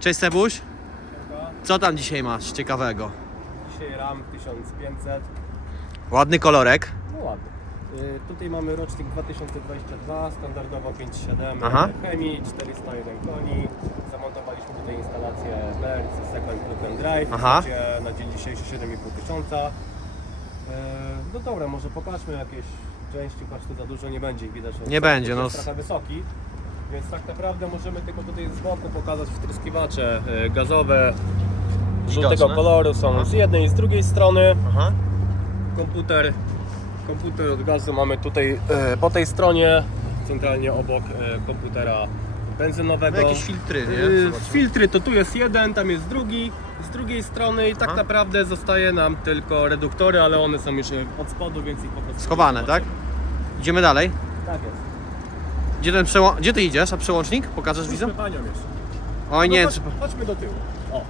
Cześć Sebuś. Co tam dzisiaj masz ciekawego? Dzisiaj RAM 1500. Ładny kolorek. No ładnie. Y, tutaj mamy rocznik 2022, standardowo 5.7 Aha. chemii, 401 koni. Zamontowaliśmy tutaj instalację Merc Second Plug and Drive. Aha. Gdzie na dzień dzisiejszy 7,5 tysiąca. Y, No dobra, może pokażmy jakieś części, choć tu za dużo nie będzie ich widać. Nie będzie, no. Jest trochę wysoki. Więc tak naprawdę możemy tylko tutaj z boku pokazać wtryskiwacze y, gazowe żółtego koloru są Aha. z jednej i z drugiej strony Aha. komputer, komputer od gazu mamy tutaj e, po tej stronie, centralnie obok e, komputera benzynowego. No jakieś filtry, E, nie? Filtry to tu jest jeden, tam jest drugi, z drugiej strony i tak Aha. naprawdę zostaje nam tylko reduktory, ale one są już e, od spodu, więc ich po prostu Schowane, tak? Idziemy dalej. Tak jest. Gdzie ten przełą... Gdzie ty idziesz? A przełącznik? Pokażesz panią jeszcze. Oj nie, chodź. Chodźmy do tyłu. O.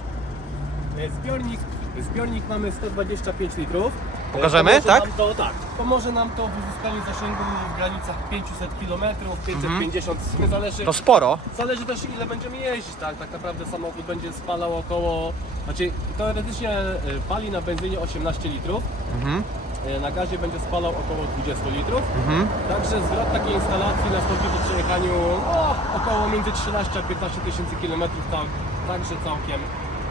E, Zbiornik, zbiornik mamy 125 litrów. E, Pokażemy, pomoże tak? Nam to, tak. Pomoże nam to w uzyskaniu zasięgu w granicach 500 km, 550 w sumie zależy, To sporo. zależy też ile będziemy jeździć, tak? Tak naprawdę samochód będzie spalał około, znaczy teoretycznie e, pali na benzynie 18 litrów, Mhm. E, na gazie będzie spalał około 20 litrów. Mhm. Także zwrot takiej instalacji nastąpi po przejechaniu no, około między 13 a 15 tysięcy kilometrów, tak, także całkiem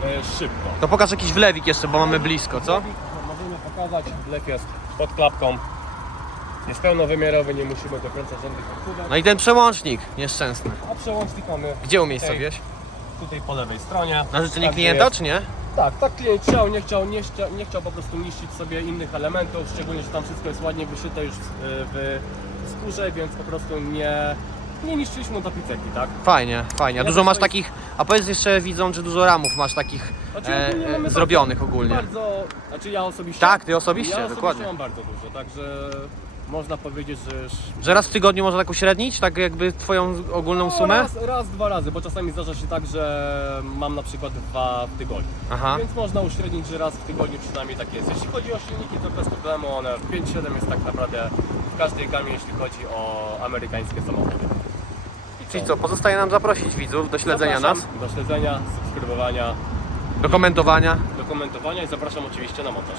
e, szybko. To pokaż jakiś wlewik jeszcze, bo mamy blisko, co? Możemy pokazać, wlek jest pod klapką. Jest pełnowymiarowy, nie musimy dokręcać żadnych. No i ten przełącznik nieszczęsny. A przełącznik mamy Gdzie umiejscowiłeś? tutaj po lewej stronie. Na życzenie klienta, jest- czy nie? Tak, tak klient chciał, nie chciał, nie chciał, nie chciał po prostu niszczyć sobie innych elementów, szczególnie, że tam wszystko jest ładnie wyszyte już w, w skórze, więc po prostu nie, nie niszczyliśmy tapiceki, tak? Fajnie, fajnie. A Ja dużo masz takich... A powiedz jeszcze widzom, czy dużo ramów masz takich Znaczy, e, ogólnie e, mamy zrobionych bardzo, ogólnie? Bardzo, znaczy ja osobiście. Tak, ty osobiście, ja osobiście dokładnie. mam bardzo dużo, także można powiedzieć, że. Że raz w tygodniu można tak uśrednić, tak jakby twoją ogólną No, sumę? Raz, raz, dwa razy, bo czasami zdarza się tak, że mam na przykład dwa w tygodniu. Aha. Więc można uśrednić, że raz w tygodniu przynajmniej tak jest. Jeśli chodzi o silniki, to bez problemu one 5-7 jest tak naprawdę w każdej gamie, jeśli chodzi o amerykańskie samochody. I Czyli co, pozostaje nam zaprosić widzów do śledzenia nas, Zapraszam Do śledzenia, subskrybowania, do komentowania. do komentowania i zapraszam oczywiście na montaż.